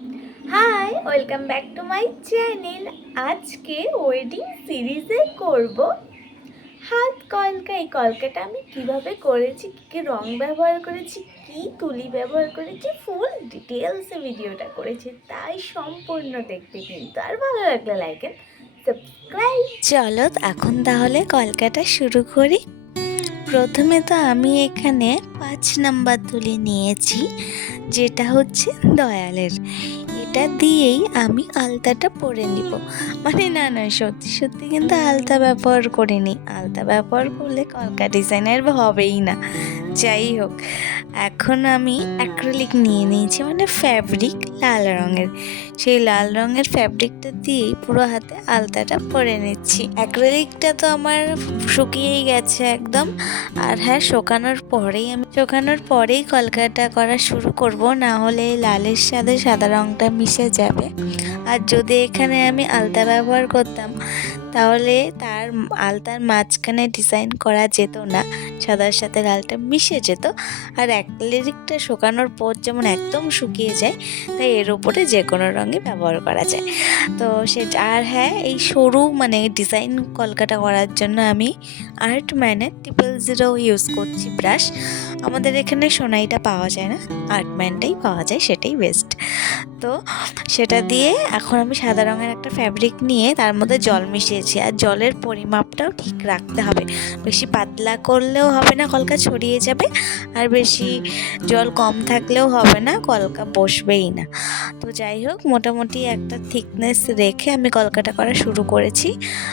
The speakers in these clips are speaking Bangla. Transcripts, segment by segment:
High, welcome back to my channel. আজকে ওয়েডিং সিরিজে করব হাত কলকা। এই কলকাটা আমি কিভাবে করেছি, কী কী রং ব্যবহার করেছি, কি তুলি ব্যবহার করেছি, ফুল ডিটেলসে ভিডিওটা করেছি, তাই সম্পূর্ণ দেখবে কিন্তু। আর ভালো লাগলে লাইক এন্ড সাবস্ক্রাইব। চলো এখন তাহলে কলকাটা শুরু করি। প্রথমে তো আমি এখানে 5 নাম্বার তুলি নিয়েছি, যেটা হচ্ছে দয়ালের। এটা দিয়েই আমি আলতাটা পরে নিব। মানে না সত্যি সত্যি কিন্তু আলতা ব্যবহার করিনি। আলতা ব্যবহার করলে কলকা ডিজাইনের হবেই না। যাই হোক, এখন আমি অ্যাক্রিলিক নিয়ে নিয়েছি, মানে ফ্যাব্রিক লাল রঙের। সেই লাল রঙের ফ্যাব্রিকটা দিয়েই পুরো হাতে আলতাটা পরে নিচ্ছি। অ্যাক্রিলিকটা তো আমার শুকিয়েই গেছে একদম। আর হ্যাঁ, শুকানোর পরেই কলকাটা করা শুরু করব, না হলে লালের সাথে সাদা রঙটা মিশে যাবে। আর যদি এখানে আমি আলতা ব্যবহার করতাম তাহলে আলতার মাঝখানে ডিজাইন করা যেত না, সাদার সাথে লালটা মিশে যেত। আর অ্যাক্রিলিকটা শুকানোর পর যেমন একদম শুকিয়ে যায়, তাই এর উপরে যে কোনো রঙই ব্যবহার করা যায়। তো সেটা, আর হ্যাঁ, এই সরু মানে ডিজাইন কলকাটা করার জন্য আমি আর্টম্যানের 000 ইউজ করছি ব্রাশ। আমাদের এখানে সোনাইটা পাওয়া যায় না, আর্টম্যানটাই পাওয়া যায়, সেটাই বেস্ট। তো সেটা দিয়ে এখন আমি সাদা রঙের একটা ফ্যাব্রিক নিয়ে তার মধ্যে জল মিশিয়েছি। আর জলের পরিমাপটাও ঠিক রাখতে হবে, বেশি পাতলা করলেও হবে না, কলকা ছড়িয়ে যাবে। আর বেশি জল কম থাকলেও হবে না, কলকা বসবেই না। তো যাই হোক, মোটামুটি একটা থিকনেস রেখে আমি কলকাটা করা শুরু করেছি।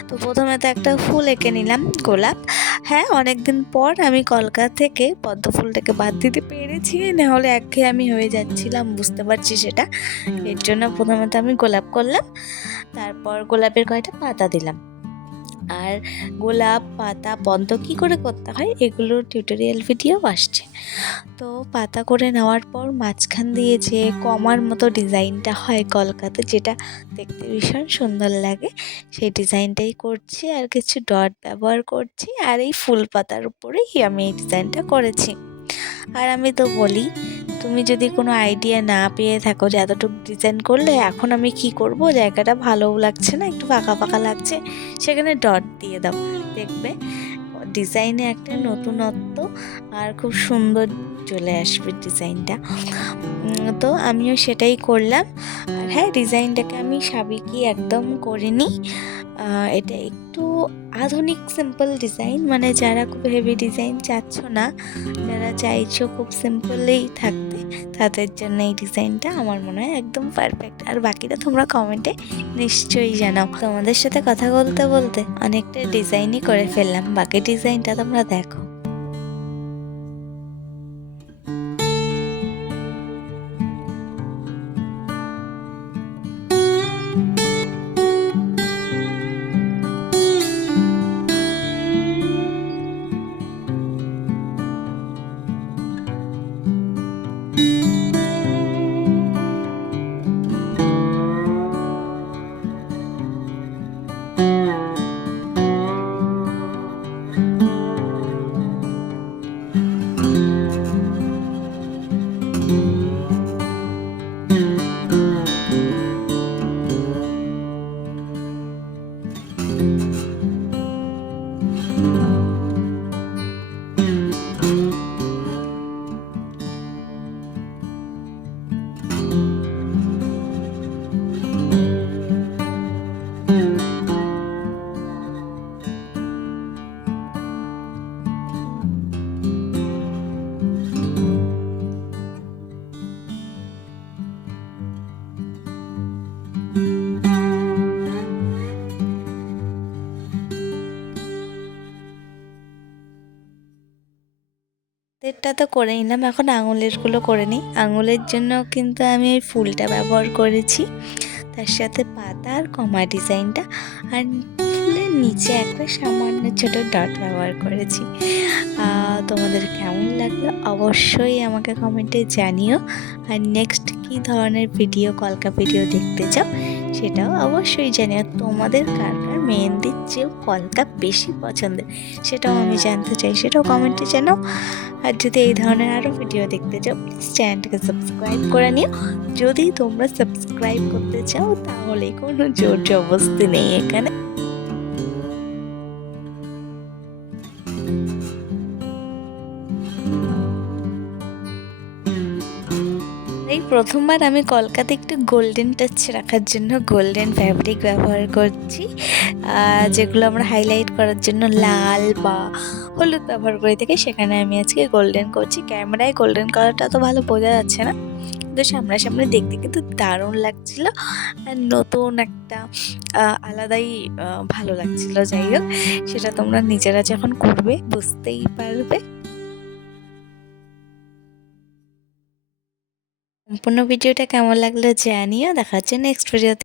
তো প্রথমে তো একটা ফুল এঁকে নিলাম, গোলাপ। হ্যাঁ, অনেক দিন পর আমি কলকা থেকে পদ্ম ফুলটাকে বাদ দিতে পেরেছি, নাহলে একঘেয়েমি হয়ে যাচ্ছিলাম, বুঝতে পারছি সেটা। এর জন্য প্রথমে তো আমি গোলাপ করলাম, তারপর গোলাপের কয়েকটা পাতা দিলাম। আর গোলাপ, পাতা, পদ্ম কী করে করতে হয় এগুলোর টিউটোরিয়াল ভিডিও আসছে। তো পাতা করে নেওয়ার পর মাঝখান দিয়ে যে কমার মতো ডিজাইনটা হয় কলকাতা, যেটা দেখতে ভীষণ সুন্দর লাগে, সেই ডিজাইনটাই করছি। আর কিছু ডট ব্যবহার করছি, আর এই ফুল পাতার উপরেই আমি এই ডিজাইনটা করেছি। আর আমি তো বলি, তুমি যদি কোনো আইডিয়া না পেয়ে থাকো যে এতটুকু ডিজাইন করলে এখন আমি কি করব, জায়গাটা ভালোও লাগছে না, একটু ফাঁকা ফাঁকা লাগছে, সেখানে ডট দিয়ে দাও, দেখবে ডিজাইনে একটা নতুনত্ব আর খুব সুন্দর চলে আসবে ডিজাইনটা। তো আমিও সেটাই করলাম। আর হ্যাঁ, ডিজাইনটাকে আমি সাবেকি একদম করিনি, এটা একটু আধুনিক সিম্পল ডিজাইন। মানে যারা খুব হেভি ডিজাইন চাচ্ছ না, যারা চাইছো খুব সিম্পলেই থাকতে, তাদের জন্য এই ডিজাইনটা আমার মনে হয় একদম পারফেক্ট। আর বাকিটা তোমরা কমেন্টে নিশ্চয়ই জানাও। তোমাদের সাথে কথা বলতে বলতে অনেকটা ডিজাইনই করে ফেললাম, বাকি ডিজাইনটা তোমরা দেখো। হাতেরটা তো করে নিলাম, এখন আঙুলেরগুলো করে নিই। আঙুলের জন্য কিন্তু আমি এই ফুলটা ব্যবহার করেছি, তার সাথে পাতা আর কমা ডিজাইনটা, আর ফুলের নিচে একটা সামান্য ছোট ডট ব্যবহার করেছি। তোমাদের কেমন লাগলো অবশ্যই আমাকে কমেন্টে জানিও। আর নেক্সট কী ধরনের ভিডিও কলকা ভিডিও দেখতে চাও সেটাও অবশ্যই জানিও। তোমাদের কার কার মেহেন্দির চেয়েও কলকা বেশি পছন্দের সেটাও আমি জানতে চাই, সেটাও কমেন্টে জানাও। আর যদি এই ধরনের আরও ভিডিও দেখতে চাও প্লিজ চ্যানেলটাকে সাবস্ক্রাইব করে নিও। যদি তোমরা সাবস্ক্রাইব করতে চাও তাহলে কোনো জোর জবরদস্তি নেই এখানে। এই প্রথমবার আমি কলকাতা একটু গোল্ডেন টাচ রাখার জন্য গোল্ডেন ফ্যাব্রিক ব্যবহার করছি, যেগুলো আমরা হাইলাইট করার জন্য লাল বা হলুদ ব্যবহার করে থাকি, সেখানে আমি আজকে গোল্ডেন করছি। ক্যামেরায় গোল্ডেন কালারটা তো ভালো বোঝা যাচ্ছে না, কিন্তু সামনাসামনি দেখতে কিন্তু দারুণ লাগছিল আর নতুন একটা আলাদাই ভালো লাগছিল। যাই হোক, সেটা তোমরা নিজেরা যখন করবে বুঝতেই পারবে। সম্পূর্ণ ভিডিওটা কেমন লাগলো জানিও। দেখা হচ্ছে নেক্সট ভিডিওতে।